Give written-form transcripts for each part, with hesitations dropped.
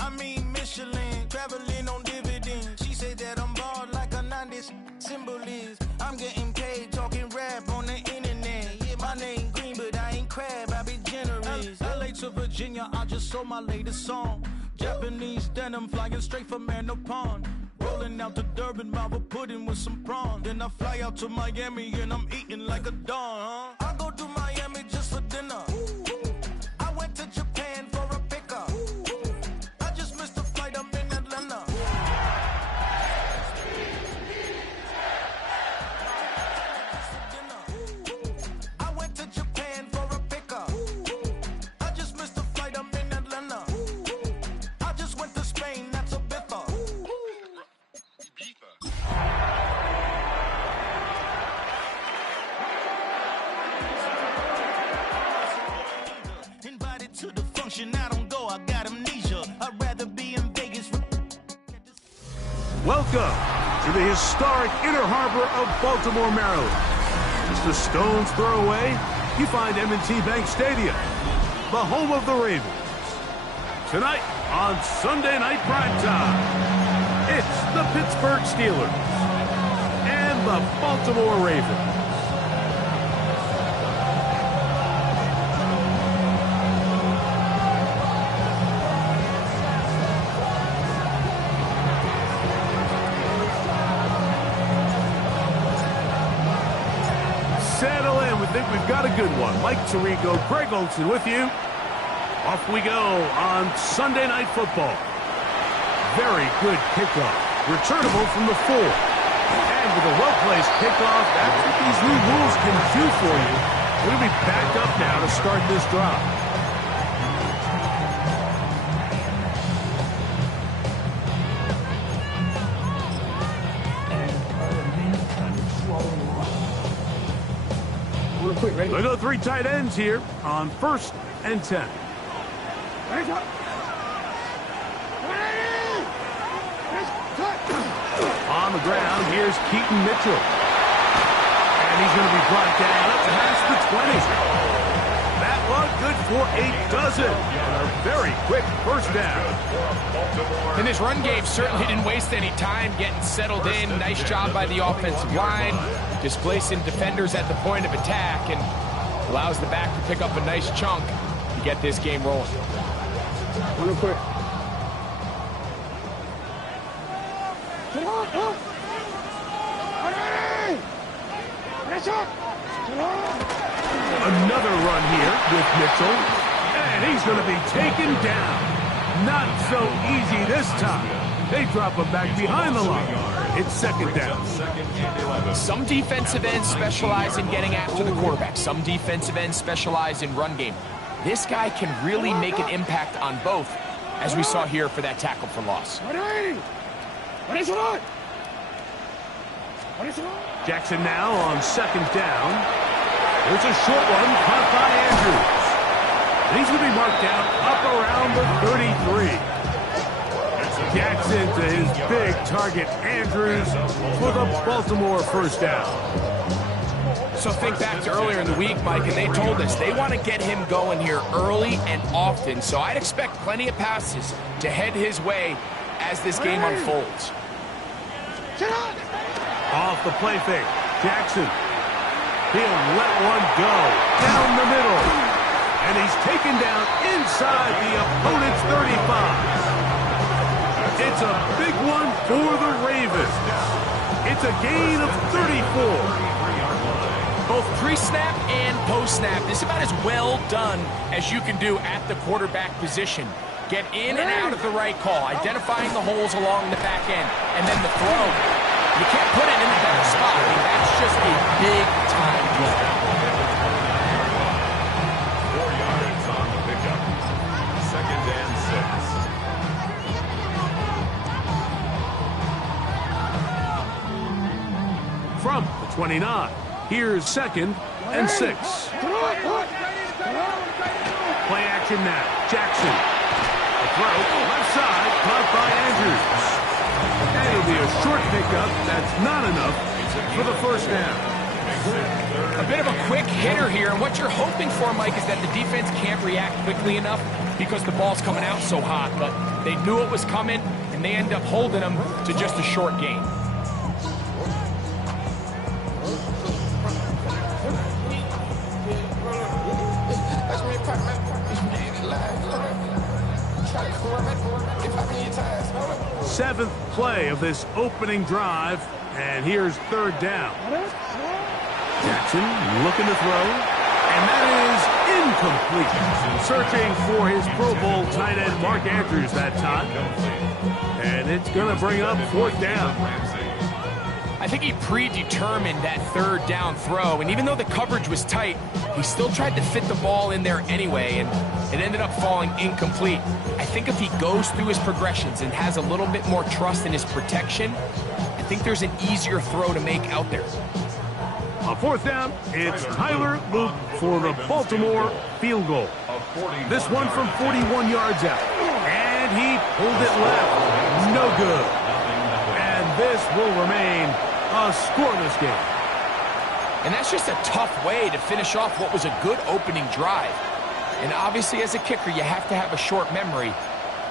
I mean Michelin, traveling on dividends. She said that I'm bald like a 90s symbol is. I'm getting paid talking rap on the internet. Yeah, my name green, but I ain't crab, I be generous. LA to Virginia, I just sold my latest song. Japanese denim flying straight from Manapon. Rolling out to Durban, Malva pudding with some prawns. Then I fly out to Miami and I'm eating like a don, huh? I go to Miami just for dinner. I went to Japan for a pickup. I just missed the flight, I'm in Atlanta. I went to Japan for a pickup. I just missed the flight, I'm in Atlanta. I just went to Spain, that's a biffa. Invited to the function, I don't go, I got amnesia. I'd rather be in Vegas. Welcome to the historic Inner Harbor of Baltimore, Maryland. Just a stone's throw away, you find M&T Bank Stadium, the home of the Ravens. Tonight on Sunday Night Primetime, it's the Pittsburgh Steelers and the Baltimore Ravens. Settle in, we think we've got a good one. Mike Tirico, Greg Olsen with you. Off we go on Sunday Night Football. Very good kickoff. Returnable from the 4. And with a well-placed kickoff, that's what these new rules can do for you. We'll be back up now to start this drive. They go 3 tight ends here on 1st and 10. On the ground, here's Keaton Mitchell. And he's going to be brought down up past the 20. That one good for a dozen. And a very quick first down. And this run game certainly didn't waste any time getting settled in. Nice job by the offensive line, displacing defenders at the point of attack, and allows the back to pick up a nice chunk to get this game rolling. Real quick. Another run here with Mitchell, and he's going to be taken down. Not so easy this time. They drop him back behind the line. It's 2nd down. Some defensive ends specialize in getting after the quarterback. Some defensive ends specialize in run game. This guy can really make an impact on both, as we saw here for that tackle for loss. Jackson now on 2nd down. There's a short one caught by Andrews. And he's going to be marked down up around the 33. Jackson to his big target, Andrews, for the Baltimore first down. So think back to earlier in the week, Mike, and they told us they want to get him going here early and often. So I'd expect plenty of passes to head his way as this game unfolds. Off the play fake, Jackson. He'll let one go down the middle. And he's taken down inside the opponent's 35. It's a big one for the Ravens. It's a gain of 34. Both pre-snap and post-snap, this is about as well done as you can do at the quarterback position. Get in and out of the right call, identifying the holes along the back end, and then the throw. You can't put it in a better spot. I mean, that's just a big-time play. 4 yards on the pickup. 2nd and 6. From the 29, here's 2nd and 6. Play action now. Jackson. The throw, left side, caught by Andrews. And it'll be a short pickup. That's not enough for the first down. A bit of a quick hitter here, and what you're hoping for, Mike, is that the defense can't react quickly enough because the ball's coming out so hot, but they knew it was coming, and they end up holding them to just a short gain. Seventh play of this opening drive, and here's third down. Jackson looking to throw, and that is incomplete. Searching for his Pro Bowl tight end Mark Andrews that time. And it's going to bring up fourth down. I think he predetermined that third down throw, and even though the coverage was tight, he still tried to fit the ball in there anyway, and it ended up falling incomplete. I think if he goes through his progressions and has a little bit more trust in his protection, I think there's an easier throw to make out there. On fourth down, it's Tyler Luke for the Baltimore field goal. This one from 41 yards out, and he pulled it left. No good. And this will remain a scoreless game. And that's just a tough way to finish off what was a good opening drive. And obviously, as a kicker, you have to have a short memory.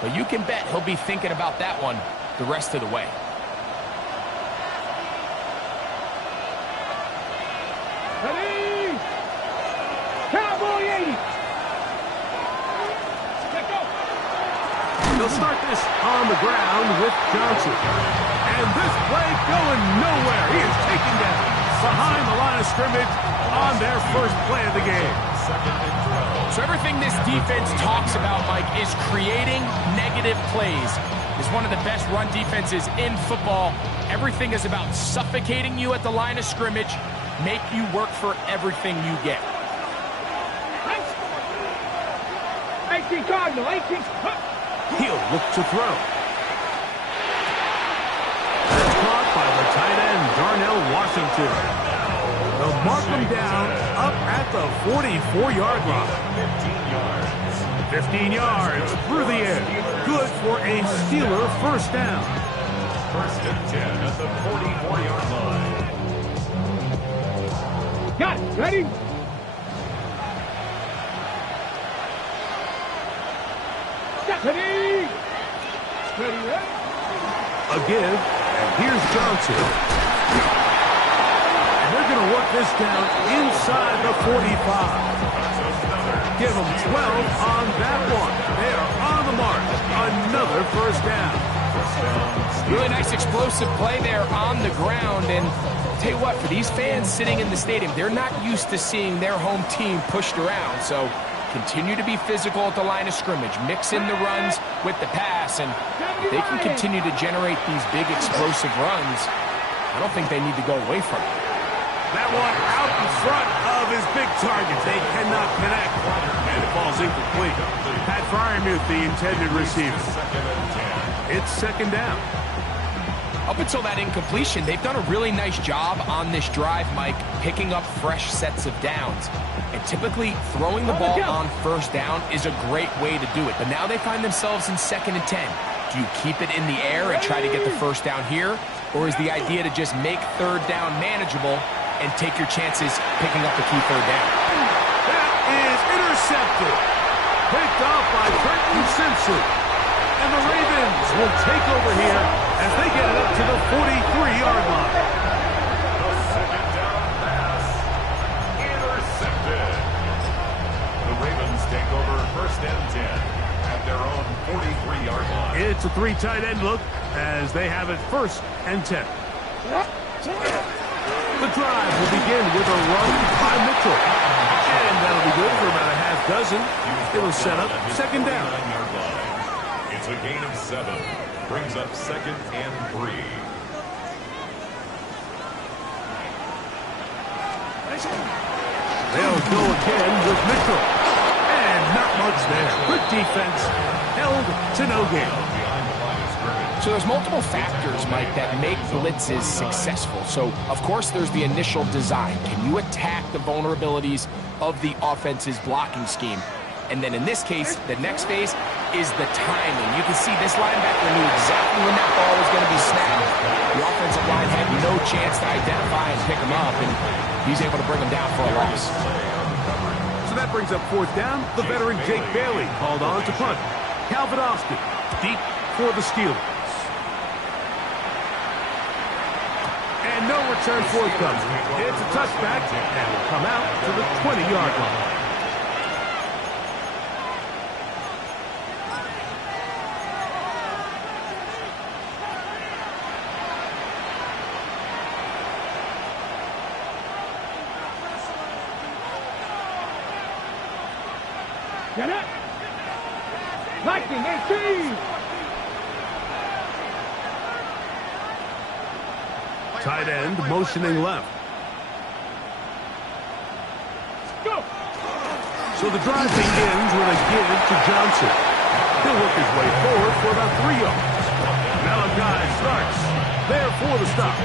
But you can bet he'll be thinking about that one the rest of the way. Ready? Cowboy 80. Let go. They'll start this on the ground with Johnson. And this play going nowhere. He is taken down behind the line of scrimmage on their first play of the game. So everything this defense talks about, Mike, is creating negative plays. It's one of the best run defenses in football. Everything is about suffocating you at the line of scrimmage, make you work for everything you get. 18 Cardinal, 18. He'll look to throw. That's caught by the tight end, Darnell Washington. They'll mark him down up at the 44-yard line. 15 yards through the air. Good for a Steeler first down. First and 10 at the 44-yard line. Got it. Ready? Ready? Ready, ready? A give, and here's Johnson. And they're going to work this down inside the 45. Give them 12 on that one. They are on the mark. Another first down. Really nice explosive play there on the ground. And I'll tell you what, for these fans sitting in the stadium, they're not used to seeing their home team pushed around. So continue to be physical at the line of scrimmage. Mix in the runs with the pass. And if they can continue to generate these big explosive runs, I don't think they need to go away from it. That one out in front of his big target. They cannot connect. And it falls incomplete. Pat Fryermuth, the intended receiver. It's second down. Up until that incompletion, they've done a really nice job on this drive, Mike, picking up fresh sets of downs. And typically, throwing the ball on first down is a great way to do it. But now they find themselves in 2nd and 10. Do you keep it in the air and try to get the first down here? Or is the idea to just make third down manageable and take your chances picking up the key third down? That is intercepted. Picked off by Trenton Simpson. And the Ravens will take over here as they get it up to the 43-yard line. The second down pass. Intercepted. The Ravens take over first and 10 at their own 43-yard line. It's a three tight end look as they have it first and 10. The drive will begin with a run by Mitchell. And that'll be good for about a half dozen. It'll set up second down. It's a gain of 7. Brings up 2nd and 3. They'll go again with Mitchell. And not much there. Good defense. Held to no gain. So there's multiple factors, Mike, that make blitzes successful. So, of course, there's the initial design. Can you attack the vulnerabilities of the offense's blocking scheme? And then in this case, the next phase, is the timing. You can see this linebacker knew exactly when that ball was going to be snapped. The offensive line had no chance to identify and pick him up, and he's able to bring him down for a loss. So that brings up fourth down. The veteran Jake Bailey called on to punt. Calvin Austin deep for the Steelers. And no return forthcoming. It's a touchback and will come out to the 20-yard line. Get it. 1918. Tight end motioning left. Go. So the drive begins with a give to Johnson. He'll work his way forward for about 3 yards. Malachi starts there for the stop.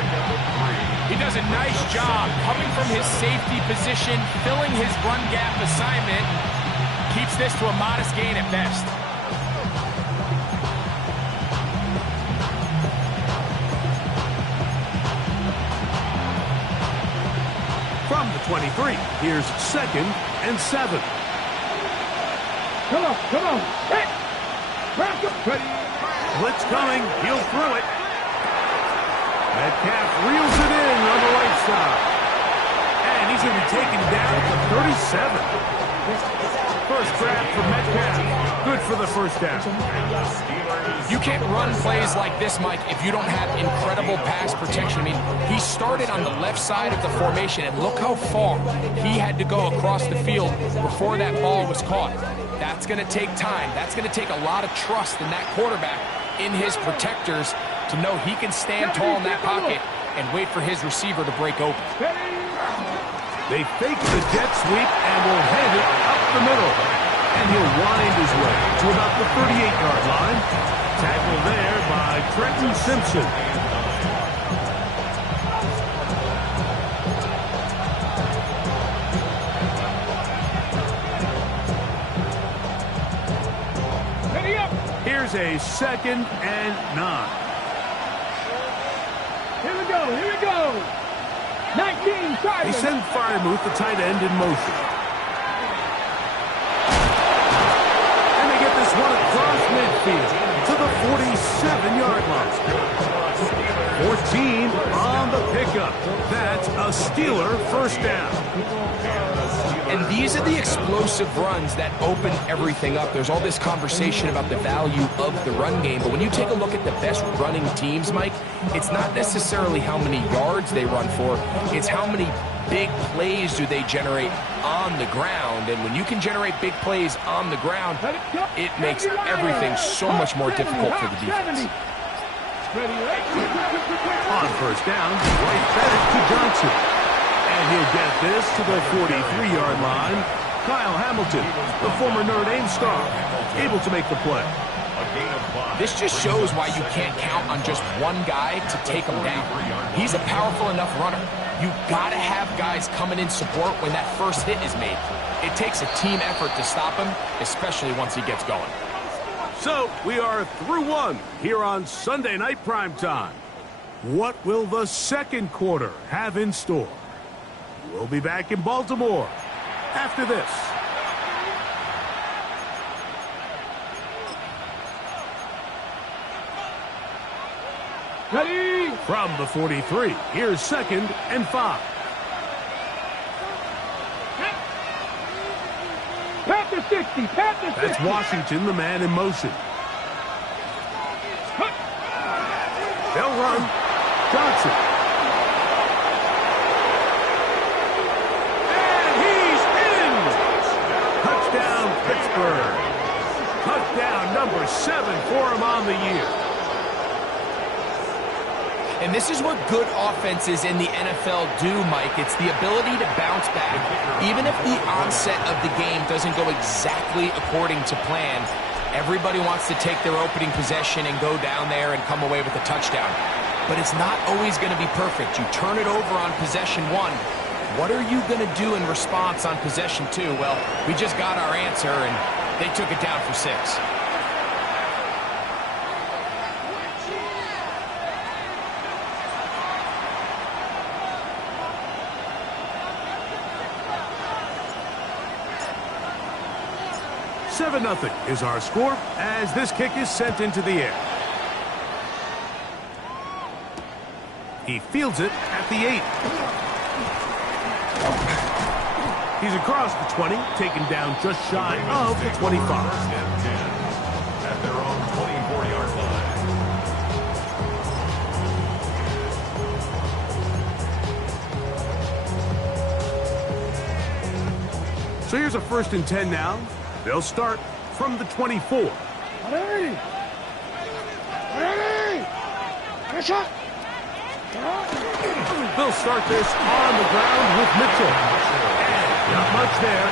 He does a nice job coming from his safety position, filling his run gap assignment. Keeps this to a modest gain at best. From the 23, here's 2nd and 7. Come on, come on. Hit. Wrap up. Ready. Blitz coming. He'll throw it. Metcalf reels it in on the right side. And he's going to be taken down at the 37. First grab for Metcalf. Good for the first down. You can't run plays like this, Mike, if you don't have incredible pass protection. I mean, he started on the left side of the formation, and look how far he had to go across the field before that ball was caught. That's going to take time. That's going to take a lot of trust in that quarterback, in his protectors, to know he can stand tall in that pocket and wait for his receiver to break open. They fake the jet sweep and will hand it up the middle. And he'll wind his way to about the 38-yard line. Tackle there by Trenton Simpson. Here's a 2nd and 9. Here we go, here we go. 19, Simon. They send Freiermuth, the tight end, in motion. And they get this one across midfield to the 47-yard line. 14 on the pickup. That's a Steeler first down. And these are the explosive runs that open everything up. There's all this conversation about the value of the run game, but when you take a look at the best running teams, Mike, it's not necessarily how many yards they run for, it's how many big plays do they generate on the ground. And when you can generate big plays on the ground, it makes everything so much more difficult for the defense. On first down, right back to Johnson. And he'll get this to the 43-yard line. Kyle Hamilton, the former Notre Dame star, able to make the play. This just shows why you can't count on just one guy to take him down. He's a powerful enough runner. You got to have guys coming in support when that first hit is made. It takes a team effort to stop him, especially once he gets going. So we are through one here on Sunday Night Primetime. What will the second quarter have in store? We'll be back in Baltimore after this. Ready? From the 43, here's 2nd and 5. Pat the 60, pat the 60. That's Washington, the man in motion. They'll run. Johnson. And he's in! Touchdown, Pittsburgh. Touchdown number 7 for him on the year. And this is what good offenses in the NFL do, Mike. It's the ability to bounce back. Even if the onset of the game doesn't go exactly according to plan, everybody wants to take their opening possession and go down there and come away with a touchdown. But it's not always going to be perfect. You turn it over on possession 1. What are you going to do in response on possession 2? Well, we just got our answer, and they took it down for 6. 7-0 is our score as this kick is sent into the air. He fields it at the 8. He's across the 20, taken down just shy of the 25. First and 10 at their own 24-yard line. So here's a 1st and 10 now. They'll start from the 24. Ready! Ready! Get shot! They'll start this on the ground with Mitchell. And not much there.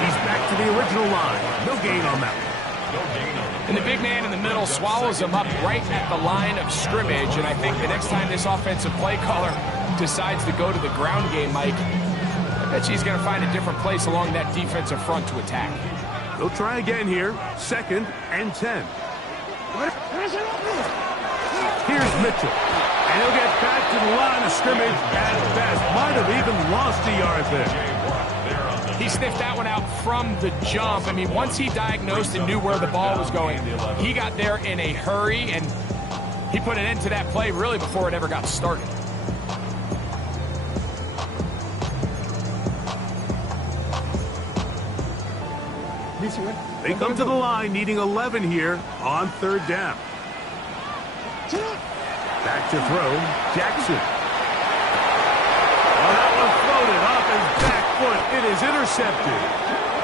He's back to the original line. No gain on that one. And the big man in the middle swallows him up right at the line of scrimmage. And I think the next time this offensive play caller decides to go to the ground game, Mike, I bet she's going to find a different place along that defensive front to attack. They'll try again here. 2nd and 10. Here's Mitchell. And he'll get back to the line of scrimmage at best. Might have even lost a yard there. He sniffed that one out from the jump. I mean, once he diagnosed and knew where the ball was going, he got there in a hurry, and he put an end to that play really before it ever got started. They come to the line needing 11 here on 3rd down. Back to throw, Jackson. Oh, that one floated off his back foot. It is intercepted.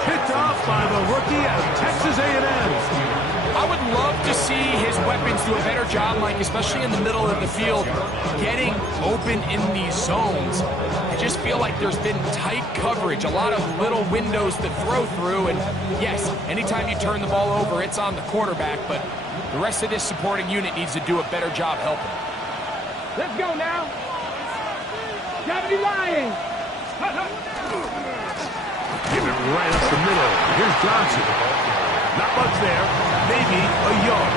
Picked off by the rookie out of Texas A&M. I would love to see his weapons do a better job, Mike, especially in the middle of the field, getting open in these zones. I just feel like there's been tight coverage, a lot of little windows to throw through, and yes, anytime you turn the ball over, it's on the quarterback, but the rest of this supporting unit needs to do a better job helping. Let's go now. Gotta be lying. Give it right up the middle. Here's Johnson. Not much there. Maybe a yard.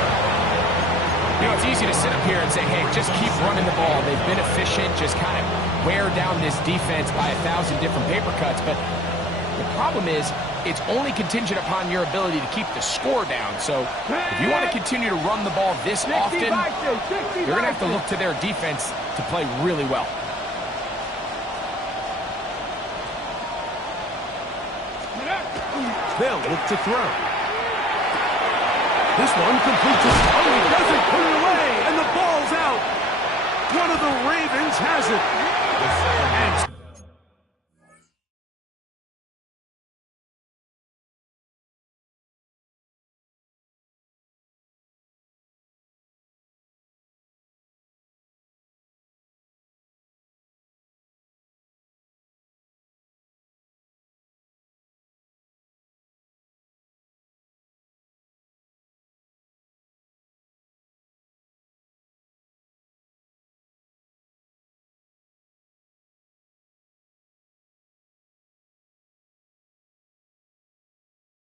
You know, it's easy to sit up here and say, hey, just keep running the ball. They've been efficient, just kind of wear down this defense by 1,000 different paper cuts. But the problem is, it's only contingent upon your ability to keep the score down. So if you want to continue to run the ball this often, you're going to have to look to their defense to play really well. They'll look to throw. This one completes it. Oh, he doesn't put it away, and the ball's out. One of the Ravens has it. And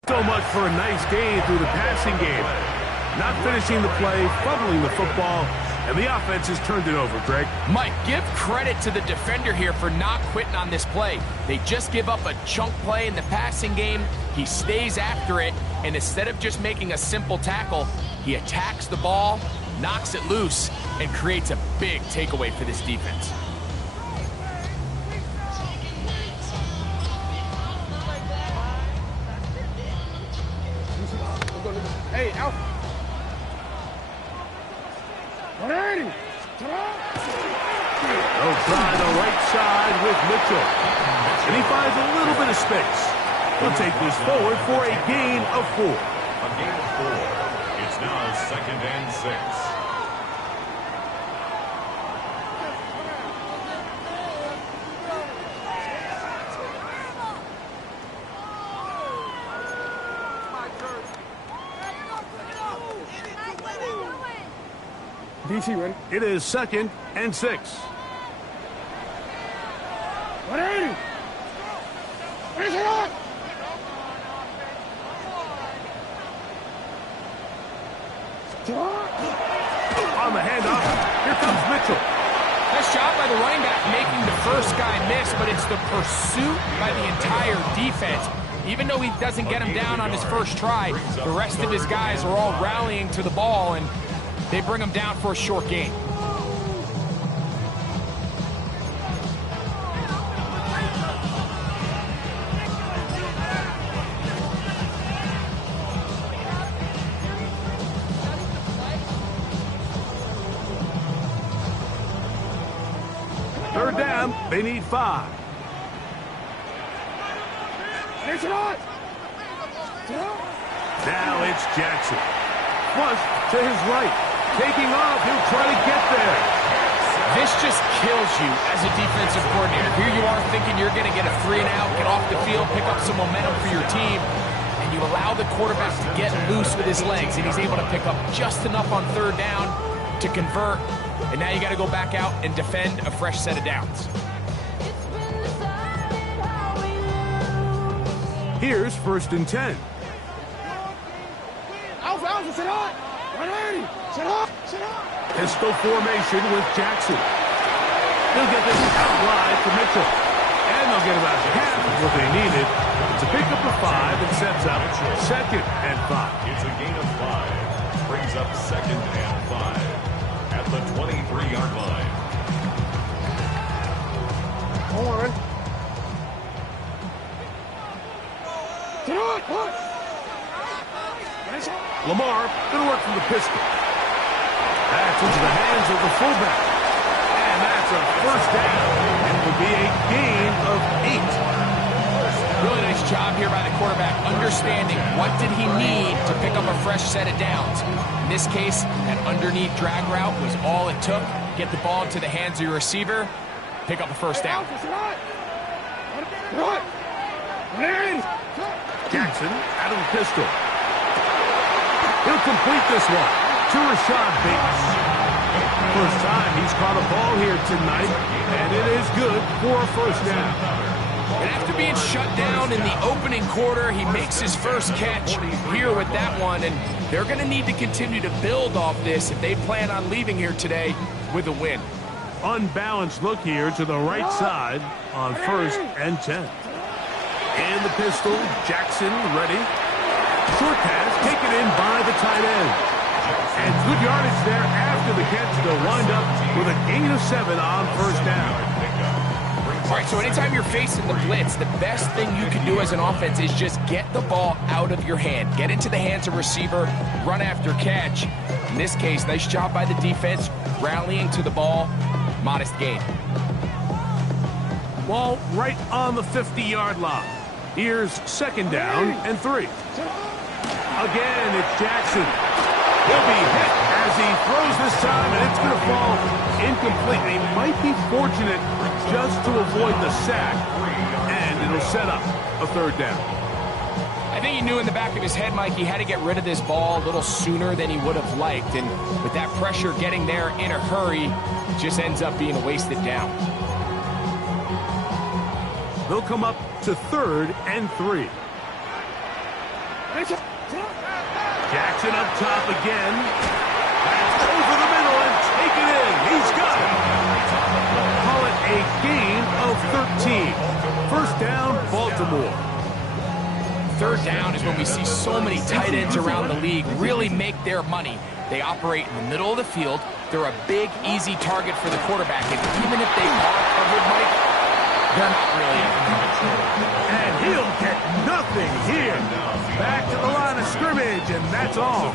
so much for a nice gain through the passing game. Not finishing the play, fumbling the football, and the offense has turned it over, Greg. Mike, give credit to the defender here for not quitting on this play. They just give up a chunk play in the passing game. He stays after it, and instead of just making a simple tackle, he attacks the ball, knocks it loose, and creates a big takeaway for this defense. Hey, out. Ready. They'll try the right side with Mitchell. And he finds a little bit of space. He'll take this forward for a gain of 4. A gain of 4. It's now 2nd and 6. DC ready? It is 2nd and 6. Ready. Raise it up. On the handoff, here comes Mitchell. Nice job by the running back making the first guy miss, but it's the pursuit by the entire defense. Even though he doesn't get him down on his first try, the rest of his guys are all rallying to the ball, and they bring him down for a short gain. Third down, they need 5. Now it's Jackson. Flush to his right. Taking off, he'll try to get there. This just kills you as a defensive coordinator. Here you are thinking you're going to get a 3-and-out, get off the field, pick up some momentum for your team, and you allow the quarterback to get loose with his legs, and he's able to pick up just enough on third down to convert, and now you got to go back out and defend a fresh set of downs. Here's 1st and 10. Pistol formation with Jackson. He'll get this out wide to Mitchell. And they'll get about half of what they needed to pick up a 5 and sets up 2nd and 5. It's a gain of 5. Brings up 2nd and 5 at the 23-yard line. Lamar going to work from the pistol. That's into the hands of the fullback. And that's a 1st down. And it will be a gain of 8. Really nice job here by the quarterback, understanding what did he need to pick up a fresh set of downs. In this case, that underneath drag route was all it took. Get the ball into the hands of your receiver, pick up a 1st down. Jackson out of the pistol. He'll complete this one to Rashad Bates. First time he's caught a ball here tonight, and it is good for a 1st down. And after being shut down in the opening quarter, he makes his first catch here with that one, and they're going to need to continue to build off this if they plan on leaving here today with a win. Unbalanced look here to the right side on 1st and 10. And the pistol, Jackson ready. Short pass taken in by the tight end. And good yardage there after the catch. They'll wind up with a gain of 7 on 1st down. All right, so anytime you're facing the blitz, the best thing you can do as an offense is just get the ball out of your hand. Get into the hands of receiver, run after catch. In this case, nice job by the defense, rallying to the ball, modest gain. Ball right on the 50-yard line. Here's 2nd down and 3. Again, it's Jackson. He'll be hit as he throws this time, and it's going to fall incomplete. They might be fortunate just to avoid the sack, and it'll set up a 3rd down. I think he knew in the back of his head, Mike, he had to get rid of this ball a little sooner than he would have liked, and with that pressure getting there in a hurry, it just ends up being a wasted down. They'll come up to 3rd and 3. Jackson up top again. That's over the middle and taken in. He's got it. Call it a gain of 13. 1st down, Baltimore. 3rd down is when we see so many tight ends around the league really make their money. They operate in the middle of the field. They're a big, easy target for the quarterback. And even if they are covered, Mike, they're not really in control. And he'll get nothing here. Back to the line of scrimmage, and that's all.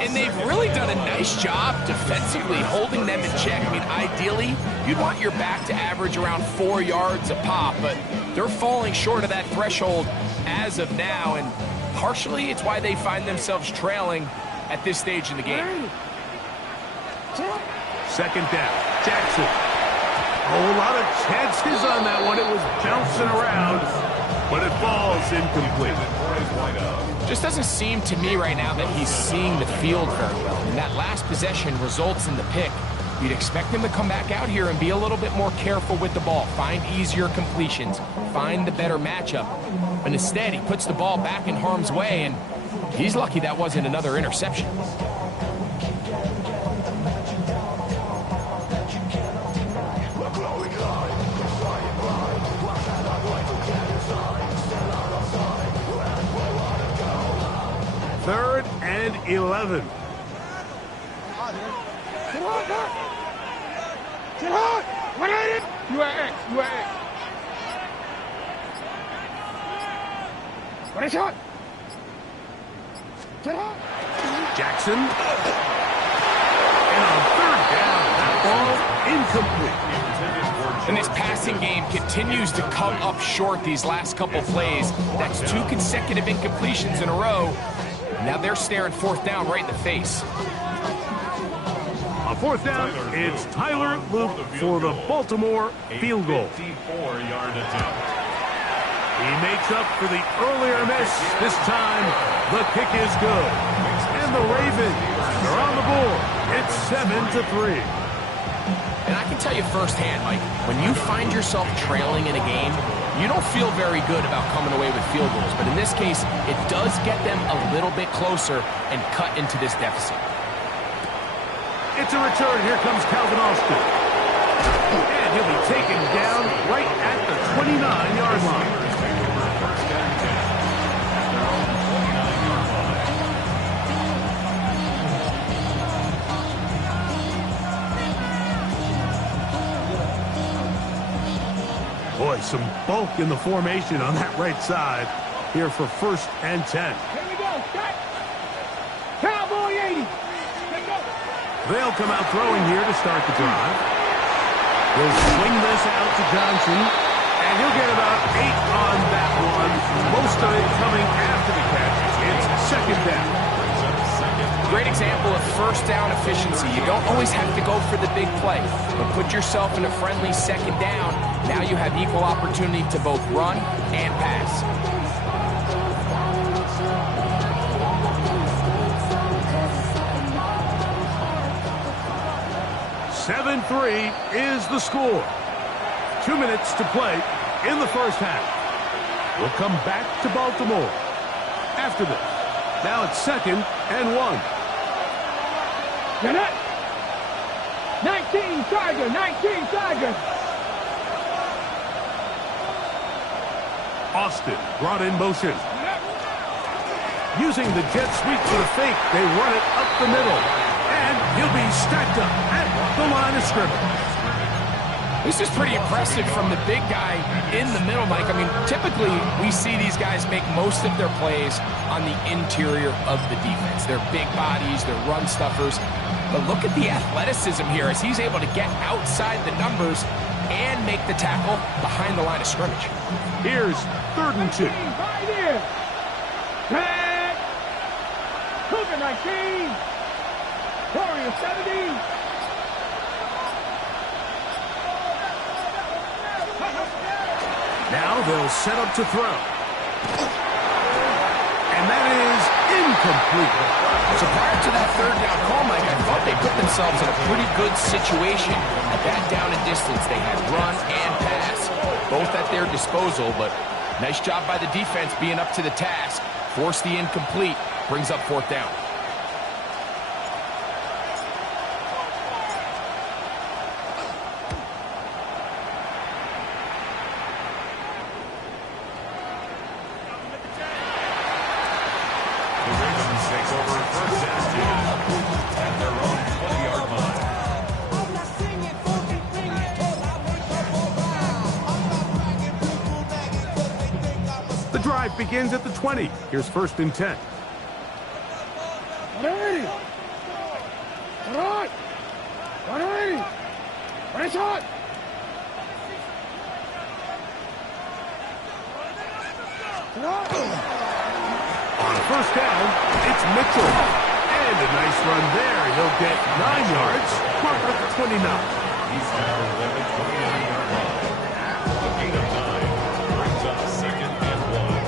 And they've really done a nice job defensively holding them in check. I mean, ideally, you'd want your back to average around 4 yards a pop, but they're falling short of that threshold as of now, and partially it's why they find themselves trailing at this stage in the game. 2nd down, Jackson. A whole lot of chances on that one. It was bouncing around, but it falls incomplete. Just doesn't seem to me right now that he's seeing the field very well. And that last possession results in the pick. You'd expect him to come back out here and be a little bit more careful with the ball, find easier completions, find the better matchup. But instead, he puts the ball back in harm's way, and he's lucky that wasn't another interception. 11. You are X. What a shot! Jackson. And on third down, that ball incomplete. And this passing game continues to come up short these last couple plays. That's 2 consecutive incompletions in a row. Now they're staring fourth down right in the face. On fourth down, it's Tyler Luke for the Baltimore field goal. 54-yard attempt. He makes up for the earlier miss. This time, the kick is good. And the Ravens are on the board. It's 7-3. And I can tell you firsthand, Mike, when you find yourself trailing in a game, you don't feel very good about coming away with field goals. But in this case, it does get them a little bit closer and cut into this deficit. It's a return. Here comes Calvin Austin. And he'll be taken down right at the 29-yard line. First and 10 at their own 29-yard line. Boy, some bulk in the formation on that right side here for first and 10. Here we go, cut! Cowboy 80! Let's go! They'll come out throwing here to start the drive. He'll swing this out to Johnson, and he'll get about 8 on that one. Most of it coming after the catch. It's second down. Great example of first down efficiency. You don't always have to go for the big play, but put yourself in a friendly second down. Now you have equal opportunity to both run and pass. 7-3 is the score. 2 minutes to play in the first half. We'll come back to Baltimore after this. Now it's 2nd and 1. Get it! 19 Tiger! 19 Tiger! Austin brought in motion. Using the jet sweep for the fake, they run it up the middle. And he'll be stacked up at the line of scrimmage. This is pretty impressive from the big guy in the middle, Mike. I mean, typically we see these guys make most of their plays on the interior of the defense. They're big bodies, they're run stuffers. But look at the athleticism here as he's able to get outside the numbers and make the tackle behind the line of scrimmage. Here's 3rd and 2. Right here! Tag! Cougar 19! Warrior 70! Now they'll set up to throw. And that is incomplete. So prior to that 3rd down call, Mike, I thought they put themselves in a pretty good situation at that down and distance. They had run and pass, both at their disposal, but nice job by the defense being up to the task. Force the incomplete, brings up 4th down. Begins at the 20. Here's 1st and 10. 180! Right! 180! What a shot! On 1st down, it's Mitchell. And a nice run there. He'll get 9 yards. Mark at the 29. He's at the 29-yard line. A gain of 9 brings up 2nd and 1.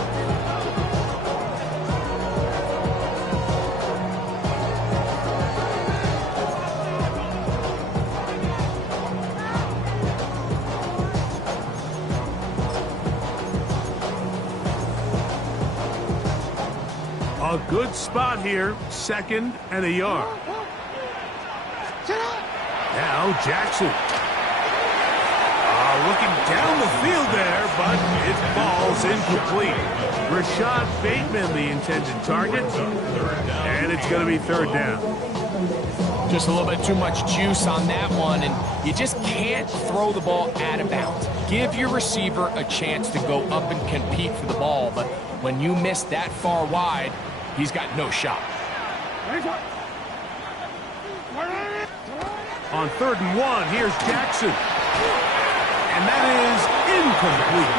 A good spot here. 2nd and a yard. Now Jackson. looking down the field there, but it falls incomplete. Rashad Bateman, the intended target, and it's going to be third down. Just a little bit too much juice on that one, and you just can't throw the ball out of bounds. Give your receiver a chance to go up and compete for the ball, but when you miss that far wide, he's got no shot. On 3rd and 1, here's Jackson. And that is incomplete.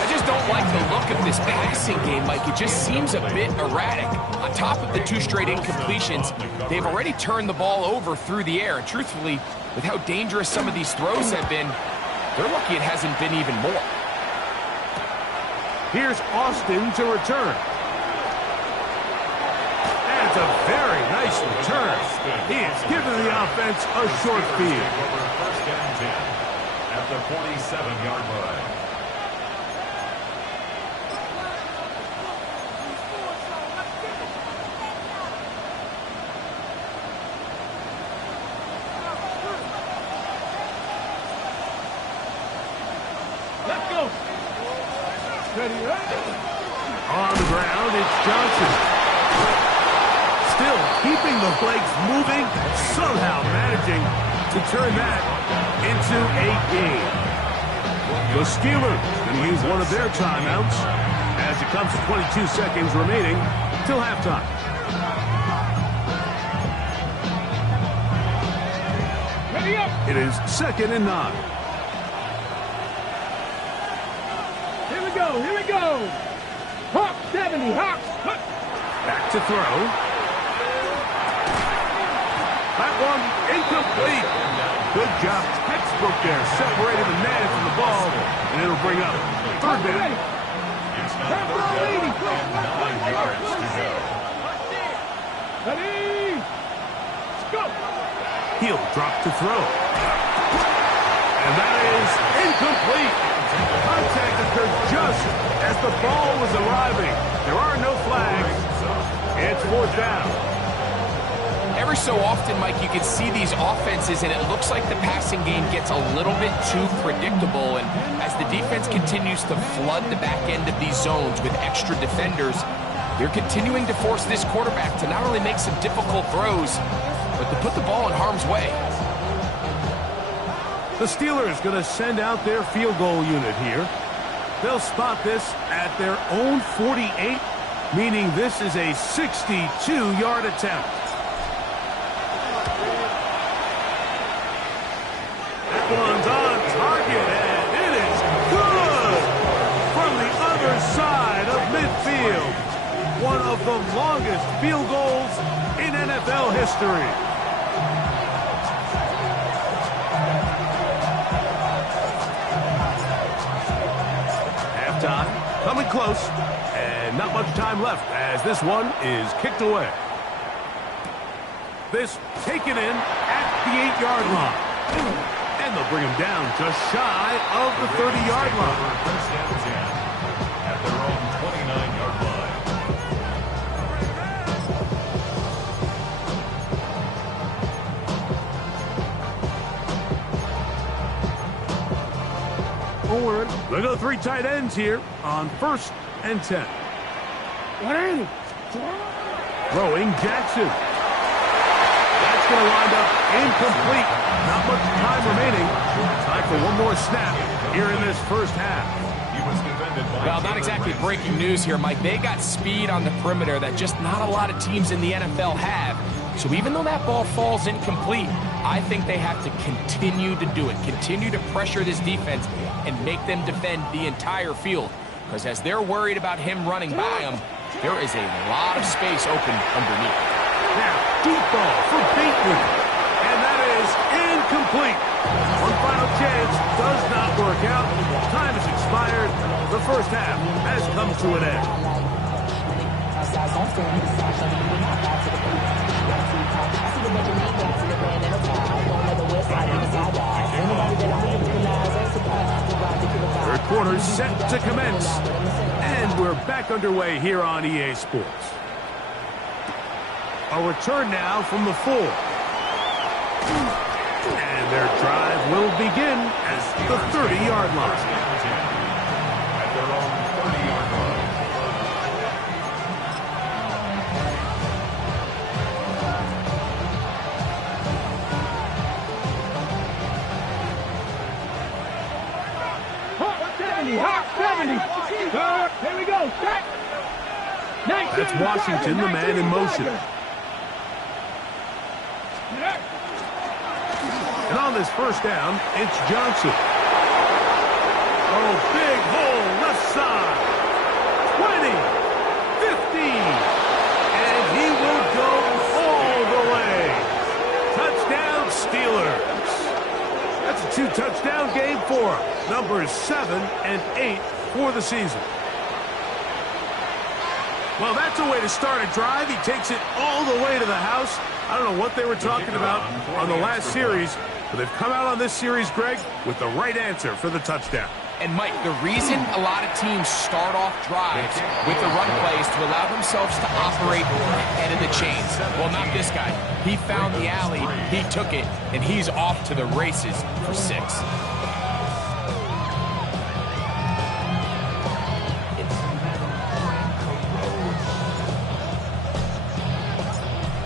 I just don't like the look of this passing game, Mike. It just seems a bit erratic. On top of the 2 straight incompletions, they've already turned the ball over through the air. And truthfully, with how dangerous some of these throws have been, they're lucky it hasn't been even more. Here's Austin to return. And it's a very nice return. He is giving the offense a short field. First and 10 at the 47-yard line. Let's go. Ready, right? On the ground, it's Johnson. Still keeping the legs moving, somehow managing to turn that into a game. The Steelers going to use one of their timeouts as it comes to 22 seconds remaining till halftime. Ready up. It is 2nd and 9. Here we go. Here we go. Hawk 70. Hawk. Back to throw. That one incomplete. Good job. Textbook there. Separated the man from the ball. And it'll bring up 3rd down. It's now 3rd down and 9 yards to go. Ready. Let's go. He'll drop to throw. And that is incomplete. Contact occurred just as the ball was arriving. There are no flags. It's 4th down. Every so often, Mike, you can see these offenses, and it looks like the passing game gets a little bit too predictable. And as the defense continues to flood the back end of these zones with extra defenders, they're continuing to force this quarterback to not only make some difficult throws, but to put the ball in harm's way. The Steelers going to send out their field goal unit here. They'll spot this at their own 48, meaning this is a 62-yard attempt. That one's on target, and it is good from the other side of midfield. One of the longest field goals in NFL history. Coming close, and not much time left as this one is kicked away. This taken in at the 8-yard line. And they'll bring him down just shy of the 30-yard line. First and 10 at their own 29-yard Forward. They go 3 tight ends here on 1st and 10. Throwing Jackson. That's going to wind up incomplete. Not much time remaining. Time for one more snap here in this first half. He was defended by Well, not exactly breaking news here, Mike. They got speed on the perimeter that just not a lot of teams in the NFL have. So even though that ball falls incomplete, I think they have to continue to do it. Continue to pressure this defense and make them defend the entire field. Because as they're worried about him running by them, there is a lot of space open underneath. Now, deep ball for Bateman. And that is incomplete. One final chance does not work out. Time has expired. The first half has come to an end. Third quarter set to commence. And we're back underway here on EA Sports. A return now from the 4. And their drive will begin at the 30-yard line. At their own 30-yard line. Hot 70. Here we go. Set. That's Washington, the man in motion. And on this first down, it's Johnson. Oh, big hole, left side. 20, 15. And he will go all the way. Touchdown, Steelers. That's a 2-touchdown game for him. Numbers 7 and 8 for the season. Well, that's a way to start a drive. He takes it all the way to the house. I don't know what they were talking about on the last series, but they've come out on this series, Greg, with the right answer for the touchdown. And, Mike, the reason a lot of teams start off drives with the run plays to allow themselves to operate ahead of the chains. Well, not this guy. He found the alley, he took it, and he's off to the races for 6.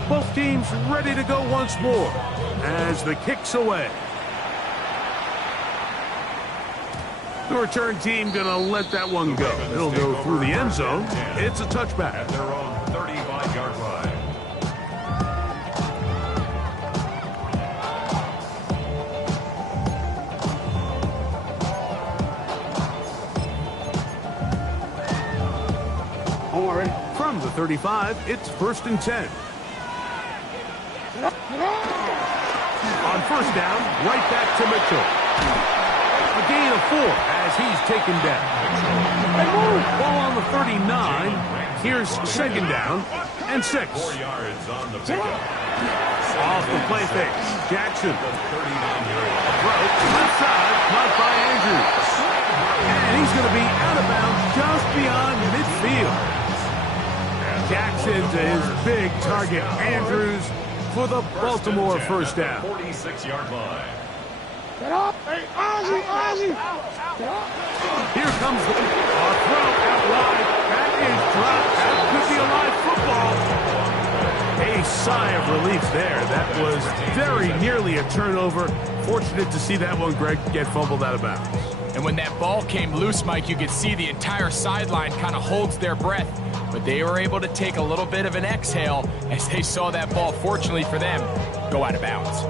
Both teams ready to go once more as the kick's away. The return team going to let that one go. It'll go through the end zone. It's a touchback. At their own 35-yard line. From the 35, it's 1st and 10. On first down, right back to Mitchell. A gain of 4 as he's taken down. Ball on the 39. Here's 2nd down and 6. 4 yards on the pickup. Off the play fake. Jackson. Throw left side, caught by Andrews. And he's going to be out of bounds just beyond midfield. Jackson to his big target, Andrews, for the Baltimore first down. 46-yard line. Get up. Hey, Ozzie. Get up. Here comes the throw out wide. That is dropped. That could be a live football. A sigh of relief there. That was very nearly a turnover. Fortunate to see that one, Greg, get fumbled out of bounds. And when that ball came loose, Mike, you could see the entire sideline kind of holds their breath. But they were able to take a little bit of an exhale as they saw that ball, fortunately for them, go out of bounds.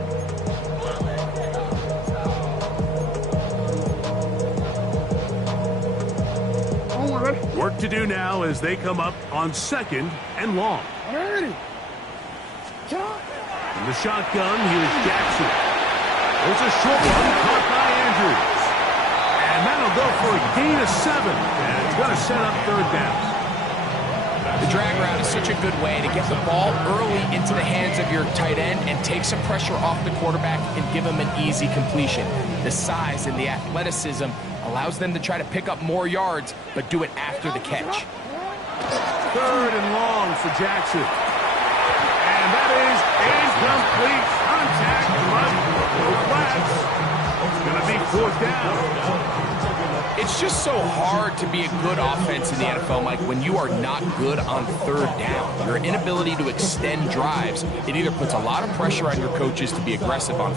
Work to do now as they come up on 2nd and long. In the shotgun, here's Jackson. There's a short one caught by Andrews. And that'll go for a gain of 7. And it's going to set up 3rd down. The drag route is such a good way to get the ball early into the hands of your tight end and take some pressure off the quarterback and give him an easy completion. The size and the athleticism allows them to try to pick up more yards, but do it after the catch. 3rd and long for Jackson. And that is incomplete. Contact, but no flags. It's going to be 4th down. It's just so hard to be a good offense in the NFL, Mike, when you are not good on 3rd down. Your inability to extend drives, it either puts a lot of pressure on your coaches to be aggressive on